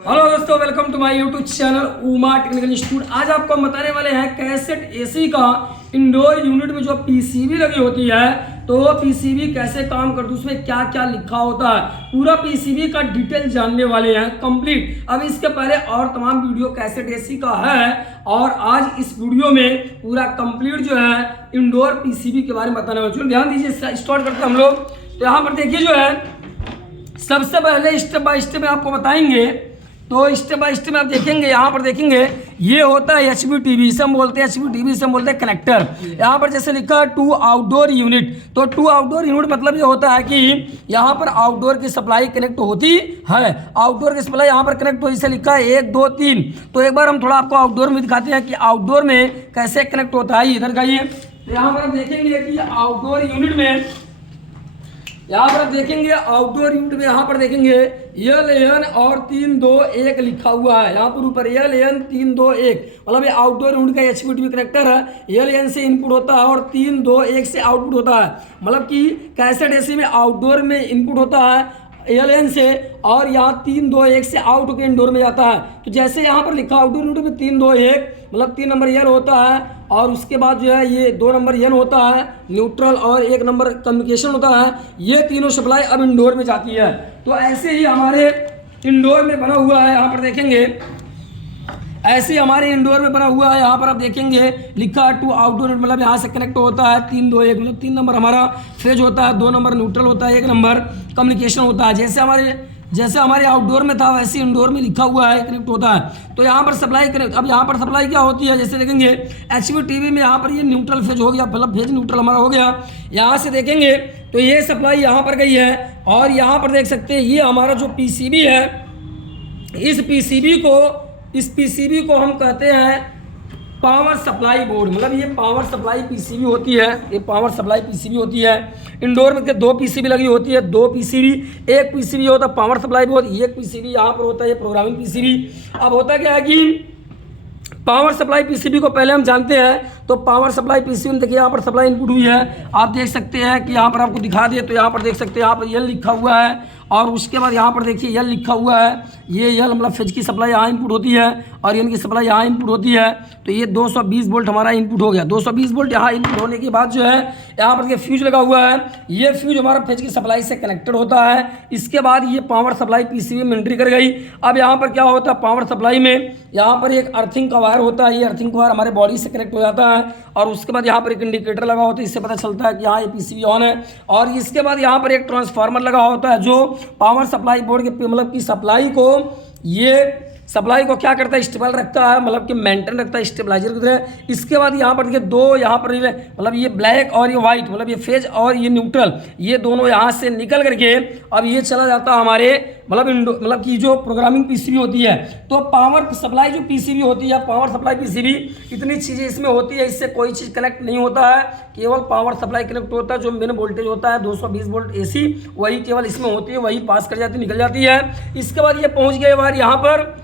Hello दोस्तों, welcome to my YouTube channel Uma technical institute. आज आपको हम बताने वाले हैं कैसेट एसी का इंडोर यूनिट में जो पीसीबी लगी होती है तो वो पीसीबी कैसे काम करती है, उसमें क्या क्या लिखा होता है, पूरा पीसीबी का डिटेल जानने वाले हैं कंप्लीट। अब इसके पहले और तमाम वीडियो कैसेट एसी का है और आज इस वीडियो में पूरा कंप्लीट जो है इंडोर पीसीबी के बारे में बताने वाले। चलो ध्यान दीजिए, स्टार्ट करते हैं हम लोग। तो यहाँ पर देखिए जो है सबसे पहले स्टेप बाय स्टेप आपको बताएंगे। तो स्टेप बाय स्टेप आप देखेंगे, यहाँ पर देखेंगे ये होता है HVTV, इसे हम बोलते हैं HVTV, इसे हम बोलते हैं कनेक्टर। यहाँ पर जैसे लिखा है टू आउटडोर यूनिट, तो टू आउटडोर यूनिट मतलब ये होता है कि यहाँ पर आउटडोर की सप्लाई कनेक्ट होती है। आउटडोर की सप्लाई यहाँ पर कनेक्ट हो, जैसे लिखा है 1 2 3। तो एक बार हम थोड़ा आपको आउटडोर में दिखाते हैं कि आउटडोर में कैसे कनेक्ट होता है। इधर का ये तो यहाँ पर आप देखेंगे कि आउटडोर यूनिट में, यहाँ पर आप देखेंगे आउटडोर यूनिट में यहाँ पर देखेंगे LN और 3 2 1 लिखा हुआ है। यहाँ पर ऊपर LN 3 2 1 मतलब ये आउटडोर यूनिट का HVTV कनेक्टर है। LN से इनपुट होता है और 3 2 1 से आउटपुट होता है। मतलब कि कैसेट एसी में आउटडोर में इनपुट होता है LN से और यहाँ 3 2 1 से आउट होकर इंडोर में जाता है। तो जैसे यहाँ पर लिखा आउटडोर यूनिट में 3 2 1 मतलब 3 नंबर N होता है और उसके बाद जो है ये 2 नंबर N होता है न्यूट्रल और 1 नंबर कम्युनिकेशन होता है। ये तीनों सप्लाई अब इंडोर में जाती है। तो ऐसे ही हमारे इंडोर में बना हुआ है, यहाँ पर देखेंगे ऐसे हमारे इंडोर में बना हुआ है। यहाँ पर आप देखेंगे लिखा है टू आउटडोर, मतलब यहाँ से कनेक्ट होता है 3 2 1 मतलब 3 नंबर हमारा फेज होता है, 2 नंबर न्यूट्रल होता है, 1 नंबर कम्युनिकेशन होता है। जैसे हमारे आउटडोर में था वैसे इंडोर में लिखा हुआ है कनेक्ट होता है। तो यहाँ पर सप्लाई कनेक्ट, अब यहाँ पर सप्लाई क्या होती है, जैसे देखेंगे HVTV में यहाँ पर ये न्यूट्रल फेज हो गया, मतलब फेज न्यूट्रल हमारा हो गया। यहाँ से देखेंगे तो ये सप्लाई यहाँ पर गई है और यहाँ पर देख सकते हैं ये हमारा जो पीसीबी है, इस पीसीबी को हम कहते हैं पावर सप्लाई बोर्ड। मतलब ये पावर सप्लाई पीसीबी होती है, ये पावर सप्लाई पीसीबी होती है। इंडोर में 2 पीसीबी लगी होती है, 2 पीसीबी, एक पीसीबी होता है पावर सप्लाई बोर्ड, एक पीसीबी यहाँ पर होता है ये प्रोग्रामिंग पीसीबी। अब होता क्या है कि पावर सप्लाई पीसीबी को पहले हम जानते हैं। तो पावर सप्लाई पीसीबी में देखिए यहाँ पर सप्लाई इनपुट हुई है, आप देख सकते हैं कि यहाँ पर आपको दिखा दिए तो यहाँ पर देख सकते हैं यहाँ पर L लिखा हुआ है और उसके बाद यहाँ पर देखिए L लिखा हुआ है। ये L मतलब फेज की सप्लाई यहाँ इनपुट होती है और N की सप्लाई यहाँ इनपुट होती है। तो ये 220 वोल्ट हमारा इनपुट हो गया। 220 वोल्ट यहाँ इनपुट होने के बाद जो है यहाँ पर फ्यूज लगा हुआ है, ये फ्यूज हमारा फेज की सप्लाई से कनेक्टेड होता है। इसके बाद ये पावर सप्लाई पीसीबी में एंट्री कर गई। अब यहाँ पर क्या होता है, पावर सप्लाई में यहाँ पर एक अर्थिंग का वायर होता है, ये अर्थिंग का वायर हमारे बॉडी से कनेक्ट हो जाता है और उसके बाद यहाँ पर एक इंडिकेटर लगा होता है, इससे पता चलता है कि यहाँ ये पीसीबी ऑन है। और इसके बाद यहाँ पर एक ट्रांसफार्मर लगा होता है जो पावर सप्लाई बोर्ड के मतलब की सप्लाई को क्या करता है, स्टेबल रखता है, मतलब कि मेंटेन रखता है स्टेबलाइजर की तरह। इसके बाद यहाँ पर देखिए 2 यहाँ पर मतलब ये ब्लैक और ये वाइट मतलब ये फेज और ये न्यूट्रल, ये दोनों यहाँ से निकल करके अब ये चला जाता है हमारे मतलब कि जो प्रोग्रामिंग पीसीबी होती है। तो पावर सप्लाई जो पीसीबी होती है, पावर सप्लाई पीसीबी, इतनी चीज़ें इसमें होती है, इससे कोई चीज़ कनेक्ट नहीं होता है, केवल पावर सप्लाई कनेक्ट होता है। जो मेन वोल्टेज होता है 220 वोल्ट AC वही केवल इसमें होती है, वही पास कर जाती निकल जाती है। इसके बाद ये पहुँच गए बाहर यहाँ पर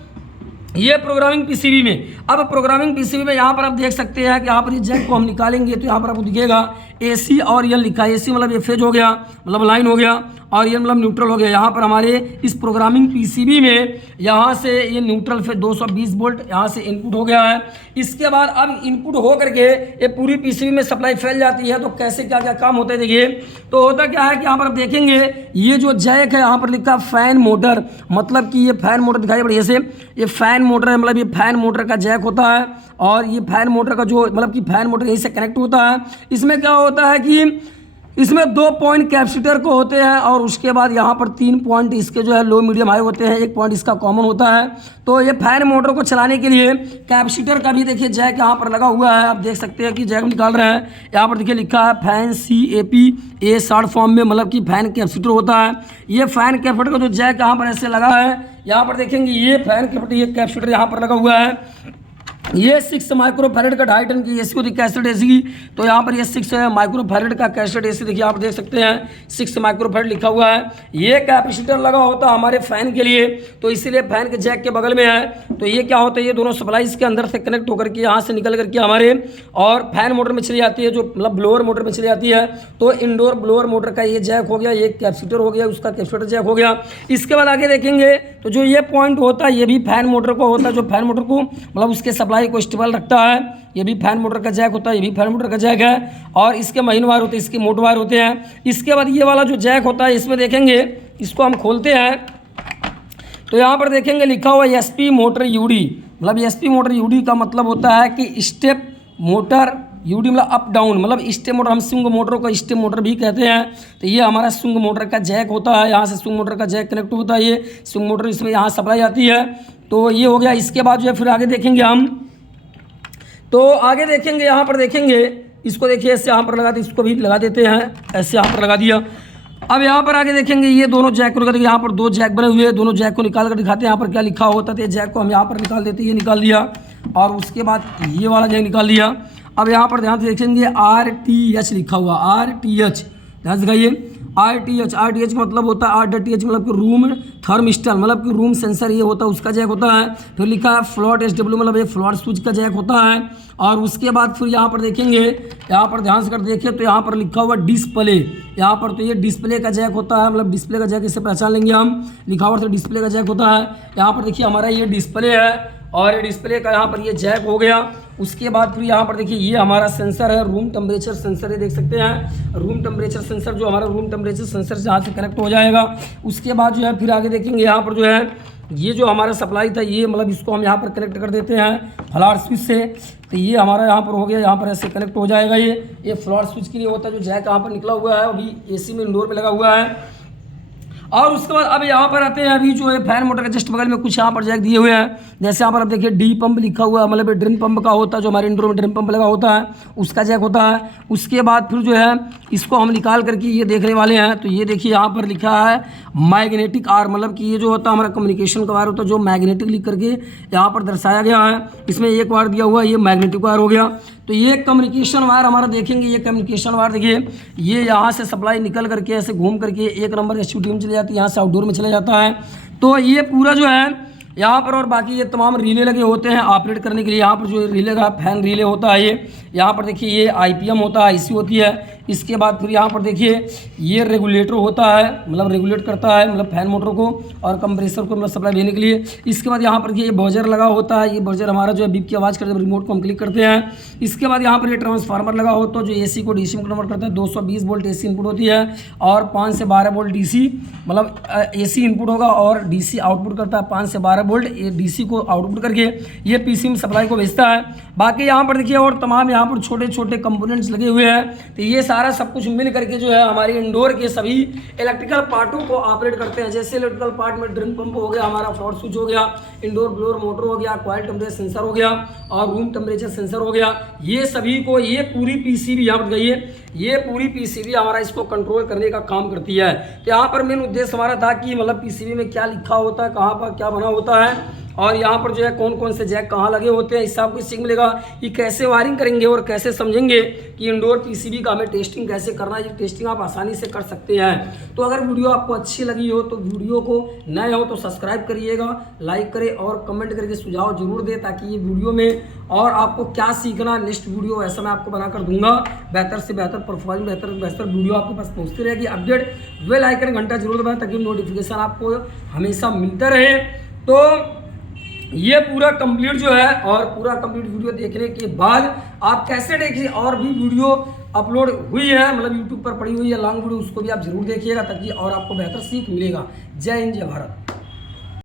ये प्रोग्रामिंग पीसीबी में। अब प्रोग्रामिंग पीसीबी में यहाँ पर आप देख सकते हैं कि यहाँ पर ये जैक को हम निकालेंगे तो यहाँ पर आपको दिखेगा AC और L लिखा है। AC मतलब ये फेज हो गया, मतलब लाइन हो गया, और ये मतलब न्यूट्रल हो गया। यहाँ पर हमारे इस प्रोग्रामिंग पीसीबी में यहाँ से ये न्यूट्रल फेज 220 वोल्ट यहाँ से इनपुट हो गया है। इसके बाद अब इनपुट हो करके ये पूरी पीसीबी में सप्लाई फैल जाती है। तो कैसे क्या क्या काम होता है देखिए। तो होता क्या है कि यहाँ पर आप देखेंगे ये जो जैक है यहाँ पर लिखा फैन मोटर, मतलब कि ये फैन मोटर दिखाई बढ़िया से, ये फैन मोटर है, मतलब ये फैन मोटर का जैक होता है और ये फैन मोटर का जो मतलब कि फैन मोटर यहीं से कनेक्ट होता है। इसमें क्या होता है कि इसमें 2 पॉइंट कैपेसिटर को होते हैं और उसके बाद यहाँ पर 3 पॉइंट इसके जो है लो मीडियम हाई होते हैं, 1 पॉइंट इसका कॉमन होता है। तो ये फैन मोटर को चलाने के लिए कैपेसिटर का भी देखिए जैक यहाँ पर लगा हुआ है, आप देख सकते हैं कि जैक निकाल रहे हैं। यहाँ पर देखिए लिखा है फैन CAP, ये शॉर्ट फॉर्म में मतलब कि फैन कैपेसिटर होता है। ये फैन कैपेसिटर का जो जैक यहाँ पर ऐसे लगा है, यहाँ पर देखेंगे ये फैन कैपेसिटर, ये कैपेसिटर यहाँ पर लगा हुआ है। ये 6 माइक्रोफैरेड का 2.5 टन की एसी होती है कैसेट एसी की। तो यहाँ पर ये 6 माइक्रोफैरेड का कैसेट एसी देखिए आप देख सकते हैं 6 माइक्रोफैरेड लिखा हुआ है। ये कैपेसिटर लगा होता है हमारे फैन के लिए, तो इसीलिए फैन के जैक के बगल में है। तो ये क्या होता है, ये दोनों सप्लाई इसके अंदर से कनेक्ट होकर के यहाँ से निकल करके हमारे और फैन मोटर में चली जाती है, जो मतलब ब्लोअर मोटर में चली जाती है। तो इंडोर ब्लोअर मोटर का ये जैक हो गया, ये कैपेसिटर हो गया, उसका कैपेसिटर जैक हो गया। इसके बाद आगे देखेंगे तो जो ये पॉइंट होता है ये भी फैन मोटर को होता है, जो फैन मोटर को मतलब उसके सप्लाई को स्टेबल रखता है। ये भी फैन मोटर का जैक होता है, ये भी फैन मोटर का जैक है। और इसके महीन वायर होते हैं, इसके मोटर वायर होते हैं। इसके बाद ये वाला जो जैक होता है इसमें देखेंगे, इसको हम खोलते हैं तो यहाँ पर देखेंगे लिखा हुआ एसपी मोटर यूडी। मतलब एसपी मोटर यूडी का मतलब होता है कि स्टेप मोटर, यूडी मतलब अप डाउन, मतलब स्टेप मोटर, हम स्विंग मोटर को स्टेप मोटर भी कहते हैं। तो ये हमारा स्विंग मोटर का जैक होता है, यहाँ से स्विंग मोटर का जैक कनेक्ट होता है। ये स्विंग मोटर इसमें यहाँ सप्लाई आती है। तो ये हो गया। इसके बाद जो है फिर आगे देखेंगे हम, तो आगे देखेंगे यहाँ पर देखेंगे, इसको देखिए ऐसे यहाँ पर लगा दे, इसको भी लगा देते हैं, ऐसे यहाँ पर लगा दिया। अब यहाँ पर आगे देखेंगे ये दोनों जैक को लगा देंगे, यहाँ पर 2 जैक बने हुए हैं, दोनों जैक को निकाल कर दिखाते हैं यहाँ पर क्या लिखा होता है। जैक को हम यहाँ पर निकाल देते हैं, ये निकाल दिया। और उसके बाद ये वाला जैक निकाल दिया। अब यहाँ पर ध्यान से देखेंगे RTH लिखा हुआ, RTH ध्यान से दिखाइए। RTH का मतलब होता है RTH मतलब कि रूम थर्मिस्टल, मतलब कि रूम सेंसर ये होता है, उसका जैक होता है। फिर लिखा है फ्लॉट SW मतलब ये फ्लॉट स्विच का जैक होता है। और उसके बाद फिर यहाँ पर देखेंगे, यहाँ पर ध्यान से कर देखिए तो यहाँ पर लिखा हुआ डिस्प्ले, यहाँ पर तो ये डिस्प्ले का जैक होता है, मतलब डिस्प्ले का जैक इसे पहचान लेंगे हम, लिखा हुआ तो डिस्प्ले का जैक होता है। यहाँ पर देखिए हमारा ये डिस्प्ले है और ये डिस्प्ले का यहाँ पर ये जैक हो गया। उसके बाद फिर यहाँ पर देखिए ये हमारा सेंसर है, रूम टेम्परेचर सेंसर, ये देख सकते हैं रूम टेम्परेचर सेंसर, जो हमारा रूम टेम्परेचर सेंसर से यहाँ से कनेक्ट हो जाएगा। उसके बाद जो है फिर आगे देखेंगे यहाँ पर जो है ये जो हमारा सप्लाई था ये मतलब इसको हम यहाँ पर कनेक्ट कर देते हैं फ्लॉट स्विच से। तो ये हमारा यहाँ पर हो गया, यहाँ पर ऐसे कनेक्ट हो जाएगा। ये फ्लॉट स्विच के लिए होता है, जो जैक यहाँ पर निकला हुआ है अभी एसी में इंडोर में लगा हुआ है। और उसके बाद अब यहाँ पर आते हैं, अभी जो है फैन मोटर के जस्ट बगल में कुछ यहाँ पर जैक दिए हुए हैं। जैसे यहाँ पर आप देखिए डी पंप लिखा हुआ है, मतलब ड्रिम पंप का होता है, जो हमारे इंडोर में ड्रिम पंप लगा होता है उसका जैक होता है। उसके बाद फिर जो है इसको हम निकाल करके ये देखने वाले हैं। तो ये देखिए यहाँ पर लिखा है मैग्नेटिक आर, मतलब कि ये जो होता है हमारा कम्युनिकेशन का वायर होता है, जो मैग्नेटिक लिख करके यहाँ पर दर्शाया गया है। इसमें एक वायर दिया हुआ है, ये मैग्नेटिक वायर हो गया। तो ये कम्युनिकेशन वायर हमारा देखेंगे, ये कम्युनिकेशन वायर देखिए, ये यहाँ से सप्लाई निकल करके ऐसे घूम करके 1 नंबर SUT में चली जाती है, यहाँ से आउटडोर में चला जाता है। तो ये पूरा जो है यहाँ पर, और बाकी ये तमाम रिले लगे होते हैं ऑपरेट करने के लिए। यहाँ पर जो रिले का फैन रिले होता है, ये यहाँ पर देखिए ये IPM होता है, IC होती है। इसके बाद फिर यहाँ पर देखिए ये रेगुलेटर होता है, मतलब रेगुलेट करता है मतलब फैन मोटर को और कंप्रेसर को मतलब सप्लाई देने के लिए। इसके बाद यहाँ पर ये बजर लगा होता है, ये बजर हमारा जो है बीप की आवाज़ करते हैं, रिमोट को हम क्लिक करते हैं। इसके बाद यहाँ पर ये ट्रांसफार्मर लगा होता है, जो AC को DC में कन्वर्ट करता है। 220 वोल्ट AC इनपुट होती है और 5 से 12 वोल्ट DC, मतलब AC इनपुट होगा और DC आउटपुट करता है 5 से 12 वोल्ट। ये DC को आउटपुट करके ये PC में सप्लाई को भेजता है। बाकी यहाँ पर देखिए और तमाम यहाँ पर छोटे छोटे कंपोनेंट्स लगे हुए हैं। तो ये सारा सब कुछ मिल करके जो है हमारी इंडोर के सभी इलेक्ट्रिकल पार्टों को ऑपरेट करते हैं। जैसे इलेक्ट्रिकल पार्ट में ड्रिम पंप हो गया, हमारा फ्लॉट स्विच हो गया, इंडोर ब्लोअर मोटर हो गया, कॉइल टेम्परेचर सेंसर हो गया और रूम टेम्परेचर सेंसर हो गया। ये सभी को ये पूरी PCB यहाँ पर गई है, ये पूरी PCB हमारा इसको कंट्रोल करने का काम करती है। तो यहाँ पर मेन उद्देश्य हमारा था कि मतलब PCB में क्या लिखा होता है, कहाँ पर क्या बना होता है और यहाँ पर जो है कौन कौन से जैक कहाँ लगे होते हैं, इससे आपको सीख मिलेगा कि कैसे वायरिंग करेंगे और कैसे समझेंगे कि इंडोर PCB का हमें टेस्टिंग कैसे करना है। ये टेस्टिंग आप आसानी से कर सकते हैं। तो अगर वीडियो आपको अच्छी लगी हो तो वीडियो को नए हो तो सब्सक्राइब करिएगा, लाइक करें और कमेंट करके सुझाव जरूर दें, ताकि ये वीडियो में और आपको क्या सीखना नेक्स्ट वीडियो ऐसा मैं आपको बनाकर दूंगा। बेहतर से बेहतर परफॉर्मेंस, बेहतर से बेहतर वीडियो आपके पास पहुँचती रहेगी। अपडेट बेल आइकन घंटा जरूर दबाएं ताकि नोटिफिकेशन आपको हमेशा मिलता रहे। तो ये पूरा कंप्लीट जो है और पूरा कंप्लीट वीडियो देखने के बाद आप कैसे देखिए, और भी वीडियो अपलोड हुई है मतलब यूट्यूब पर पड़ी हुई है लॉन्ग वीडियो, उसको भी आप जरूर देखिएगा ताकि और आपको बेहतर सीख मिलेगा। जय हिंद, जय भारत।